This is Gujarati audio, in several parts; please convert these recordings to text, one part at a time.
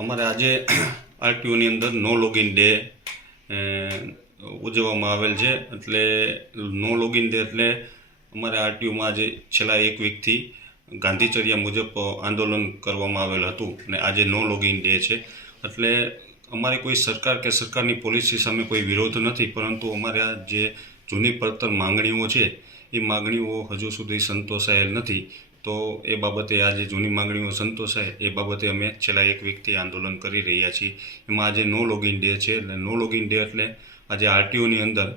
અમારે આજે આરટીઓની અંદર નો લોગિન ડે ઉજવવામાં આવેલ છે. એટલે નો લોગિન ડે એટલે અમારે આરટીઓમાં આજે છેલ્લા એક વીકથી ગાંધીચર્યા મુજબ આંદોલન કરવામાં આવેલ હતું અને આજે નો લોગિન ડે છે. એટલે અમારી કોઈ સરકાર કે સરકારની પોલિસી સામે કોઈ વિરોધ નથી, પરંતુ અમારે આ જે જૂની પડતર માંગણીઓ છે, એ માંગણીઓ હજુ સુધી સંતોષાયેલ નથી. તો એ બાબતે આ જે જૂની માંગણીઓ સંતોષાય. એ બાબતે અમે છેલ્લા એક વીકથી આંદોલન કરી રહ્યા છીએ. એમાં આજે નો લોગિન ડે છે. એટલે નો લોગિન ડે એટલે આજે આરટીઓની અંદર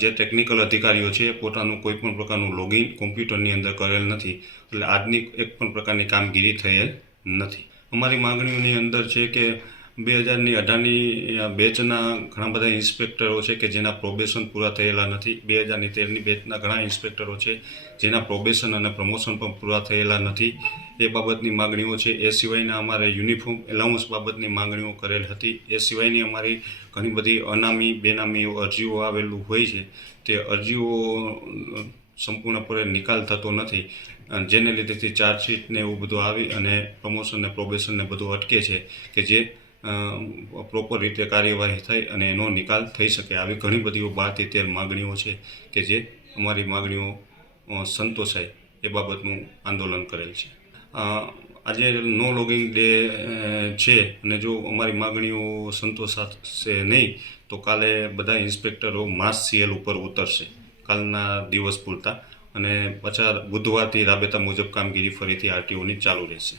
જે ટેકનિકલ અધિકારીઓ છે, એ પોતાનું કોઈ પણ પ્રકારનું લોગિન કોમ્પ્યુટરની અંદર કરેલ નથી. એટલે આજની એક પણ પ્રકારની કામગીરી થયેલ નથી. અમારી માંગણીઓની અંદર છે કે બે હજારની અઢારની બેચના ઘણા બધા ઇન્સ્પેક્ટરો છે કે જેના પ્રોબેશન પૂરા થયેલા નથી. બે હજારની તેરની બેચના ઘણા ઇન્સ્પેક્ટરો છે જેના પ્રોબેશન અને પ્રમોશન પણ પૂરા થયેલા નથી. એ બાબતની માંગણીઓ છે. એ સિવાયના અમારે યુનિફોર્મ એલાઉન્સ બાબતની માંગણીઓ કરેલ હતી. એ સિવાયની અમારી ઘણી બધી અનામી બેનામી અરજીઓ આવેલું હોય છે. તે અરજીઓ સંપૂર્ણપણે નિકાલ થતો નથી. જેને લીધેથી ચાર્જશીટને એવું બધું આવી અને પ્રમોશન ને પ્રોબેશન ને બધું અટકે છે કે જે પ્રોપર રીતે કાર્યવાહી થાય અને એનો નિકાલ થઈ શકે. આવી ઘણી બધી તેર માગણીઓ છે કે જે અમારી માગણીઓ સંતોષાય એ બાબતનું આંદોલન કરેલ છે. આજે નો લોગિંગ ડે છે અને જો અમારી માગણીઓ સંતોષાશે નહીં, તો કાલે બધા ઇન્સ્પેક્ટરો માસ સીએલ ઉપર ઉતરશે. કાલના દિવસ પૂરતા અને પછા બુધવારથી રાબેતા મુજબ કામગીરી ફરીથી આરટીઓની ચાલુ રહેશે.